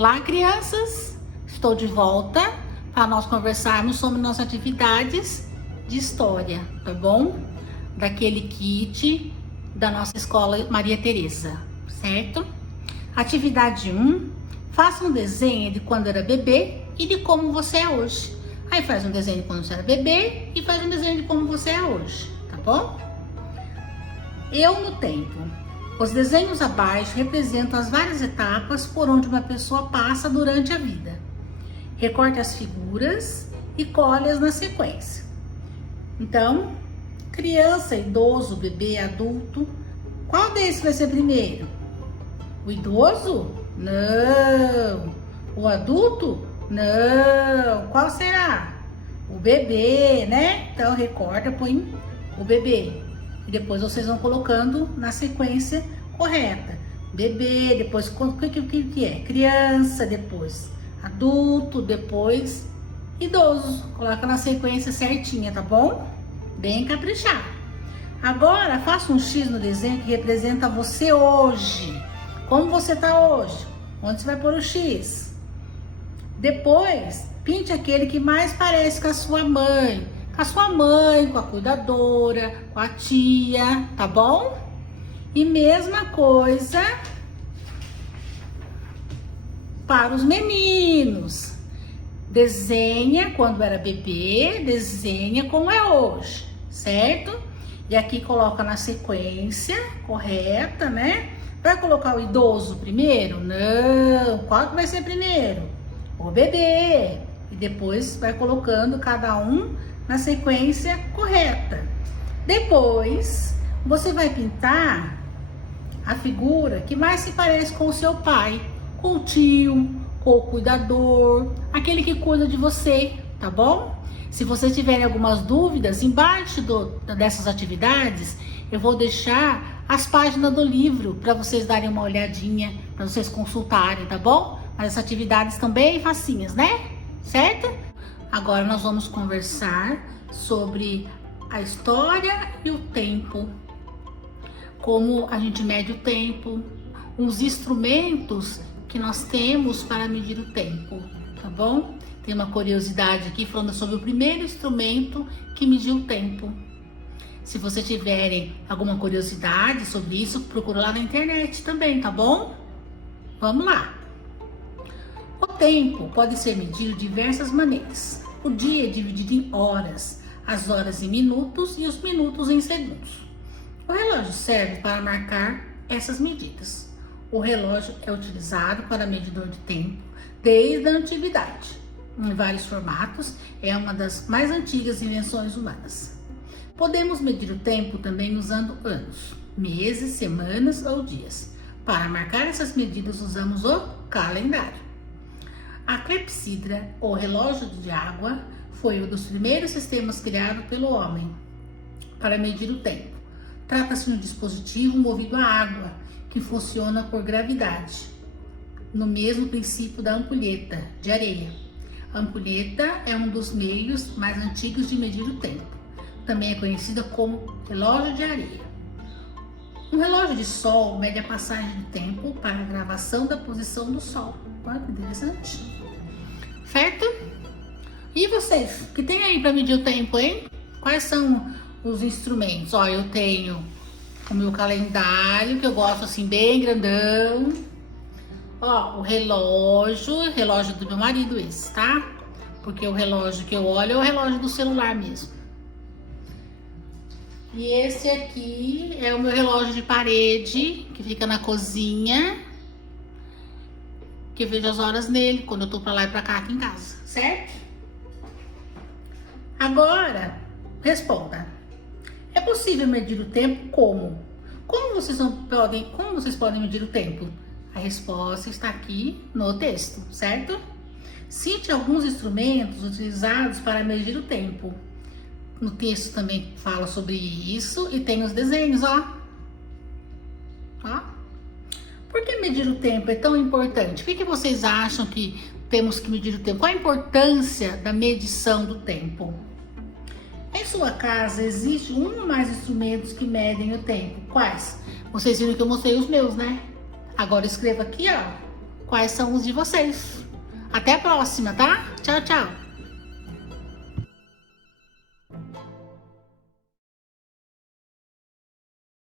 Olá, crianças! Estou de volta para nós conversarmos sobre nossas atividades de história, tá bom? Daquele kit da nossa escola Maria Tereza, certo? Atividade 1, faça um desenho de quando era bebê e de como você é hoje. Aí faz um desenho de quando você era bebê e faz um desenho de como você é hoje, tá bom? Eu no tempo. Os desenhos abaixo representam as várias etapas por onde uma pessoa passa durante a vida. Recorte as figuras e colhe-as na sequência. Então, criança, idoso, bebê, adulto, qual desses vai ser primeiro? O idoso? Não. O adulto? Não. Qual será? O bebê, né? Então, recorta, põe o bebê. E depois vocês vão colocando na sequência correta. Bebê, depois o que é? Criança, depois adulto, depois idoso. Coloca na sequência certinha, tá bom? Bem caprichado. Agora, faça um X no desenho que representa você hoje. Como você tá hoje? Onde você vai pôr o X? Depois, pinte aquele que mais parece com a sua mãe. Com a sua mãe, com a cuidadora, com a tia, tá bom? E mesma coisa para os meninos. Desenha quando era bebê, desenha como é hoje, certo? E aqui coloca na sequência correta, né? Vai colocar o idoso primeiro? Não. Qual que vai ser primeiro? O bebê. E depois vai colocando cada um na sequência correta. Depois, você vai pintar a figura que mais se parece com o seu pai, com o tio, com o cuidador, aquele que cuida de você, tá bom? Se vocês tiverem algumas dúvidas, embaixo dessas atividades, eu vou deixar as páginas do livro para vocês darem uma olhadinha, para vocês consultarem, tá bom? Mas essas atividades estão bem facinhas, né? Certo? Agora nós vamos conversar sobre a história e o tempo, como a gente mede o tempo, os instrumentos que nós temos para medir o tempo, tá bom? Tem uma curiosidade aqui falando sobre o primeiro instrumento que mediu o tempo. Se vocês tiverem alguma curiosidade sobre isso, procura lá na internet também, tá bom? Vamos lá! O tempo pode ser medido de diversas maneiras. O dia é dividido em horas, as horas em minutos e os minutos em segundos. O relógio serve para marcar essas medidas. O relógio é utilizado para medidor de tempo desde a antiguidade. Em vários formatos, é uma das mais antigas invenções humanas. Podemos medir o tempo também usando anos, meses, semanas ou dias. Para marcar essas medidas, usamos o calendário. A clepsidra, ou relógio de água, foi um dos primeiros sistemas criados pelo homem para medir o tempo. Trata-se de um dispositivo movido a água, que funciona por gravidade, no mesmo princípio da ampulheta de areia. A ampulheta é um dos meios mais antigos de medir o tempo. Também é conhecida como relógio de areia. Um relógio de sol mede a passagem de tempo para a gravação da posição do sol. Olha que interessante. Certo? E vocês, o que tem aí para medir o tempo, hein? Quais são os instrumentos? Ó, eu tenho o meu calendário, que eu gosto assim, bem grandão. Ó, o relógio do meu marido esse, tá? Porque o relógio que eu olho é o relógio do celular mesmo. E esse aqui é o meu relógio de parede, que fica na cozinha, que eu vejo as horas nele, quando eu tô pra lá e pra cá aqui em casa, certo? Agora, responda. É possível medir o tempo como? Como vocês podem medir o tempo? A resposta está aqui no texto, certo? Cite alguns instrumentos utilizados para medir o tempo. No texto também fala sobre isso e tem os desenhos, ó. Ó. Por que medir o tempo é tão importante? Por que vocês acham que temos que medir o tempo? Qual a importância da medição do tempo? Em sua casa existe um ou mais instrumentos que medem o tempo. Quais? Vocês viram que eu mostrei os meus, né? Agora escreva aqui, ó, quais são os de vocês. Até a próxima, tá? Tchau, tchau.